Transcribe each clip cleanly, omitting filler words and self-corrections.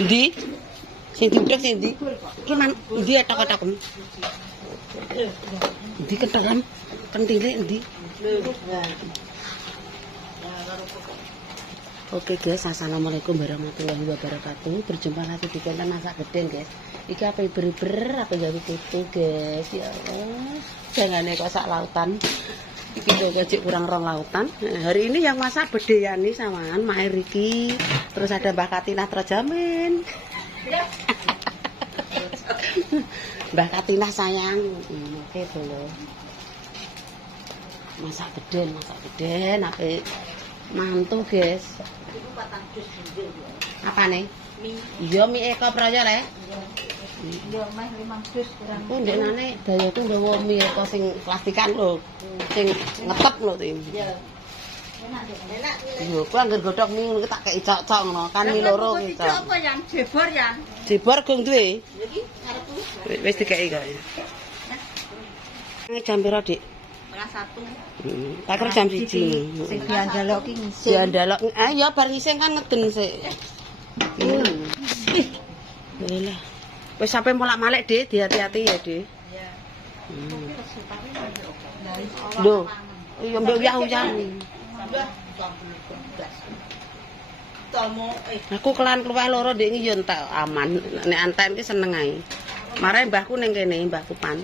Ndi? Sing diudhek sing ndi? Iki man ndi etok-etok. Ndi ketekan? Kentile ndi? Oke guys, assalamualaikum warahmatullahi wabarakatuh. Berjumpa lagi di channel Masak Gedhen guys. Iki apa iber-iber apa gawe foto guys. Ya Allah, jangane kok sak lautan. Iki lho cek kurang rong lautan. Hari ini yang masak Bedeyani samaan Mae Riki. Terus ada Mbak Katinah Trojamin. Mbak Katinah sayang. Oke dulu. Masak Gedhen apa mantu guys. Apa nih? Iya mie eko praja le. Iya meh 5 dus kurang. Ku ndekane dayaku nggawa mie eko sing plastikan lho. Sing ngetep lho tim. Iya. Enak deh. Enak. Iya, ku anggere godhog mie ngono tak kei cocok ngono. Kan mie loro ki. Itu apa yang jebor yang? Jebor gong duwe. Iki karepku. Wis dikei kok. Jam piro, Dik? Setengah 1. Tak kira jam 1. Sing diandalok ki ngising. Diandalok. Ya bar ngising kan ngeden sik. Lah. Wis sampe molak-malik, Dik, hati-hati ya, Dik. Iya. Lho. Iya mbek uyah-uyah. Aku kelan kluweh loro Dik iki yo entek aman. Nek anten ki seneng ae. Mare mbahku ning kene, mbahku pan.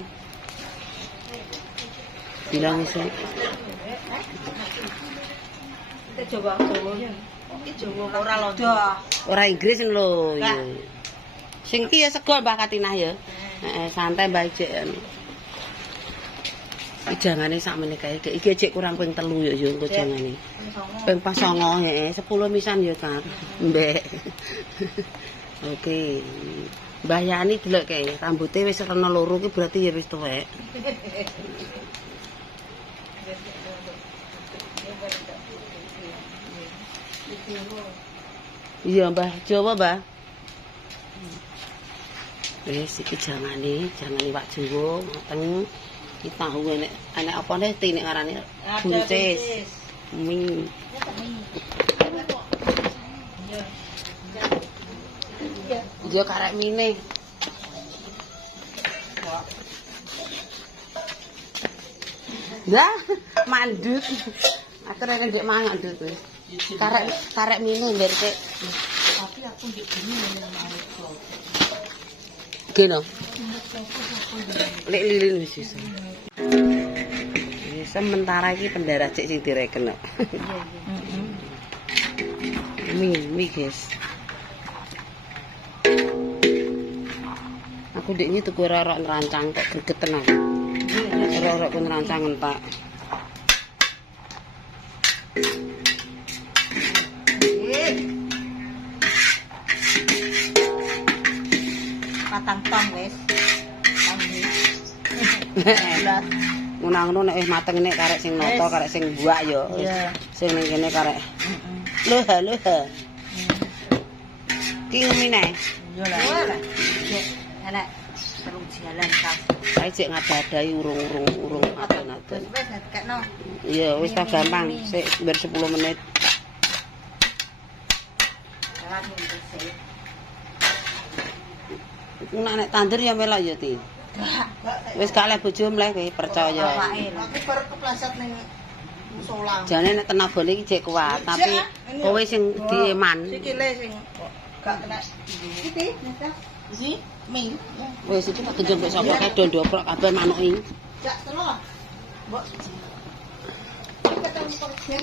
Bilang iso. Kita Jawa ya. Iki Jawa ora londo. Ora Inggris lho. Iya. Sing ki ya sego Mbah Katinah ya. Heeh, santai Mbah Ijek. Iki jangane sakmene kae. Iki jek kurang ping 3 ya yo engko jangane. Ping pas 9 heeh, 10 misan ya Kang. Mbek. Oke. Mbah Yani delok kae, rambuté wis rena loro ki berarti ya wis tuwek. Iya Mbah Jawa Mbah. Wis iki jangane Wak Jawa mateng. Ki tahu enek apa nek tinik ngarane buncis. Mie. Iya karek mine. Lah, mandut. Atur nek ndek mangan nduk wis. Karek mine nderek. Tapi aku ndek gini meneng Gino. Lek lilin wis iso. Sementara iki pendarah cek sing direken kok. Mie guys. Aku ndek iki tuku rorok nerancang kok gregeten aku. Rorok ku nerancang entak. Patang tong wis. Ngono-ngono nek wis mateng nek karek sing noto, karek sing buak ya. Sing ning kene karek. Lho. Ki ngene. Yo lah. Enak terus jalan kas. Sae cek ngadadai urung aten-aten. Wis kekno. Iya, wis tak gampang. Sik ber 10 menit. Jalan bersih. Iku nek tandur ya melok ya, Ti. Wis kalih bojo mleh kowe percaya. Aku baru kepleset ning musola. Jane nek tenagane iki jek kuat, tapi kowe sing dieman. Sikile sing gak kena. Iki, iki mie. Wis iki tak genjot mbek sapa kae ndoprok kabeh manuk iki. Jak telur. Mbok. Kita tahu kerja.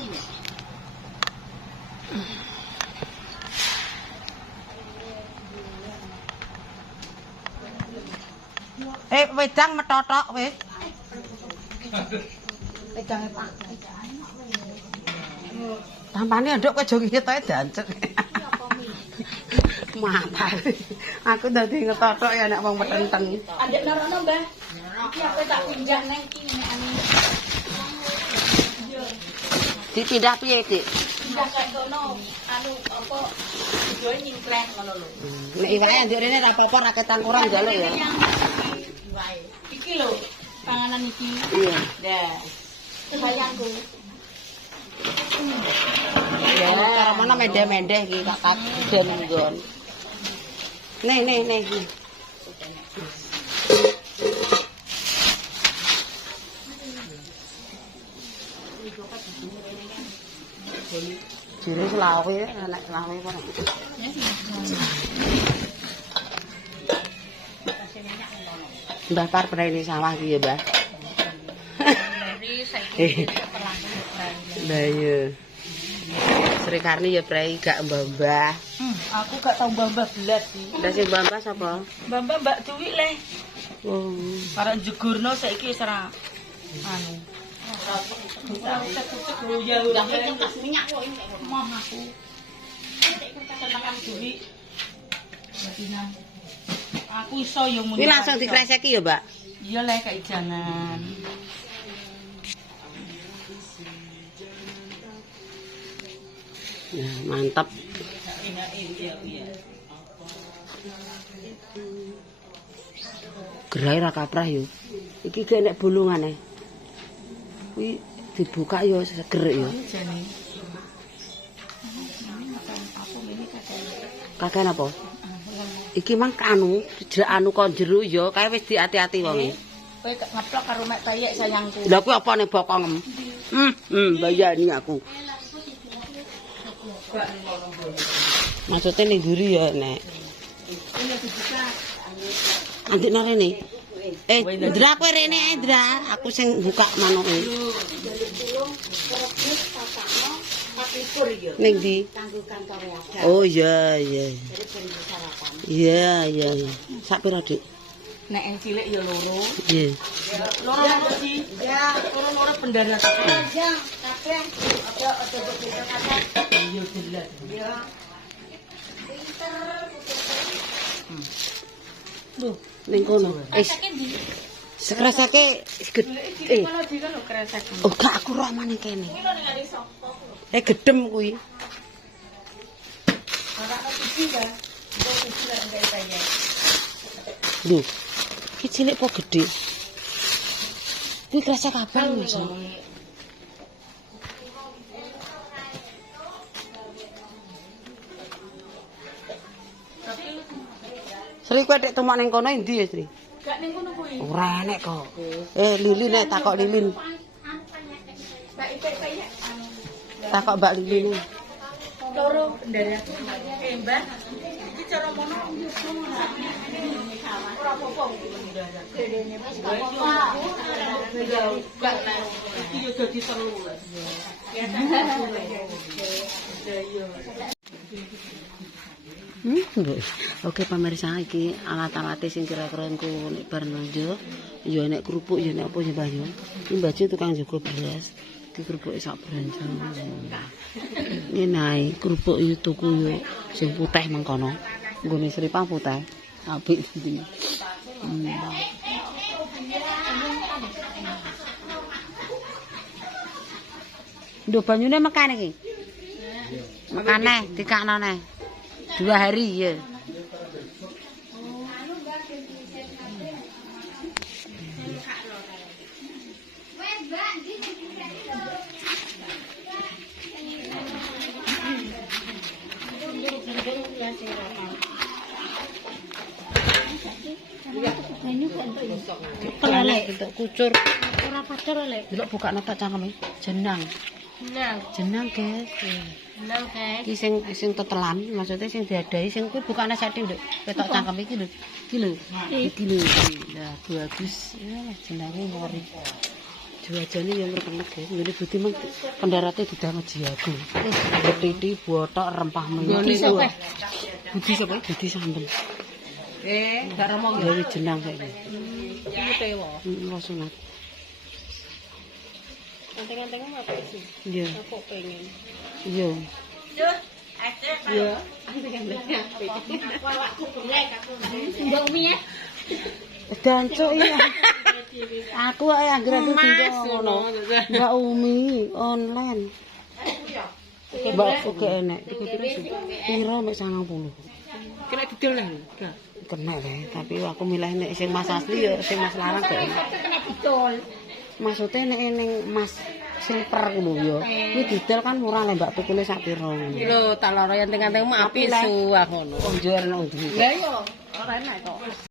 Wedang metotok wis. Pegange Pak. Tampane nduk kowe jogi ketoke dancet. Mantap. Aku dadi ngetotok ya nek wong metenteng. Andek narono, Mbah. Iki aku tak pinjam nang iki nek ane. Dipindah piye, Dik? Pindah kaya kono anu apa videoe nyingkleh ngono lho. Nek iwake nduk rene ra apa-apa ra ketang kurang njaluk ya. Iki lho, panganan iki. Iya. Nah, kebayangku. Ya, cara mana mendeh-mendeh iki kakak gedhen nggon. Nih. Jere selawe, enak selawe apa nek? Mbah par prene sawah iki ya, Mbah. Lah iya. Sri Karni ya prei gak mbah-mbah. Aku gak tau mbah-mbah belas sih. Lah sing mbah-mbah sapa? Mbah-mbah Mbak Dewi leh. Oh. Para jegurno saiki wis ora anu. Udah kas minyak kok ini mah aku. Senengan duwi. Aku iso yo mun. Ini langsung dikreseki ya, Mbak? Iya leh kayak jangan. Nah, mantap. Gerai ra kaprah yo. Iki gak nek bolongane. Kuwi dibuka yo seger yo. Kakek apa? Iki mang anu, jerak anu kon jero yo, kae wis diati-ati wonge. Kowe ngeplok karo mek peyek sayangku. Lah kuwi apa ning bokongem? Bayani aku. Maksudnya ning guri ya nek. Antik narene. Ndra kowe rene ae, Ndra. Aku sing buka manuke. Ning ndi? Oh iya. Iya. Sak pira, Dik? Nek yang cilik ya loro. Iya. Loro siji. Ya, loro bendara. Ya, kabeh ada berbeda kabeh. Iya jelas. Ya. Loh, Ning kono. Sekresake gede. Oh, gak aku roh maneh kene. Gedhem kuwi. Lho, iki cilik apa gede? Kuwi kresek kapan Mas? Sri kowe tek temok ning kono endi ya, Sri? Gak ning kono kuwi. Ora enek kok. Lilin nek takok Lilin. Takok Mbak Lilin. Loro bendara. Mbah, iki cara mono ora apa-apa bendara. Gedene wis apa-apa. Iki yo dadi 13. Oke pemirsa iki alat-alate sing kira-kira engko nek bar nonjo ya nek kerupuk ya nek apa ya Mbah yo. Iki Mbah tukang jaga beras. Iki kerupuke sak branjang. Ngenai kerupuk yo tuku yo sing putih mengkono. Nggone Sripang putih. Apik iki. Nduk banyune mekan iki. Mekane dikaknone. 2 hari ya. Lelek untuk kucur. Ora padha lelek. Delok bukakno tak cangkeme. Jenang. Jenang, guys. Jenang, guys. Iki sing tetelan, maksudnya sing diadai sing kuwi bukane setting, Nduk. Ketok cangkem iki lho. Iki lho. Iki lho. Lah, bagus. Ya, jenenge ngori. Juajane yo mrekenek, guys. Ngene Budi mung pendarate didanget jiago. Betiti, botok, rempah menyo. Budi sapa? Budi sambel. Gak romong ya jenang saiki. Iki tewo. Langsung. Anteng-antengnya apa sih? Iya. Apa pengen? Iya. Iya. Anteng-antengnya apa? Awakku golek aku. Mbak Umi ya. Dancuk iya. Aku ae anggere aku ngono. Mbak Umi online. Mbak oke enek. Piro mek 90. Kena didol lah. Kena le, tapi aku milih nek sing Mas asli ya sing Mas Larang kok. Kena didol. Maksudnya nek ning Mas slipper lho ya. Iki didol kan murah lek mbak tukune sak pira ngono. Lho, tak loro yang tengah-tengah api su aku ngono. Konjur nang ndi. Lah iya, ora enak kok.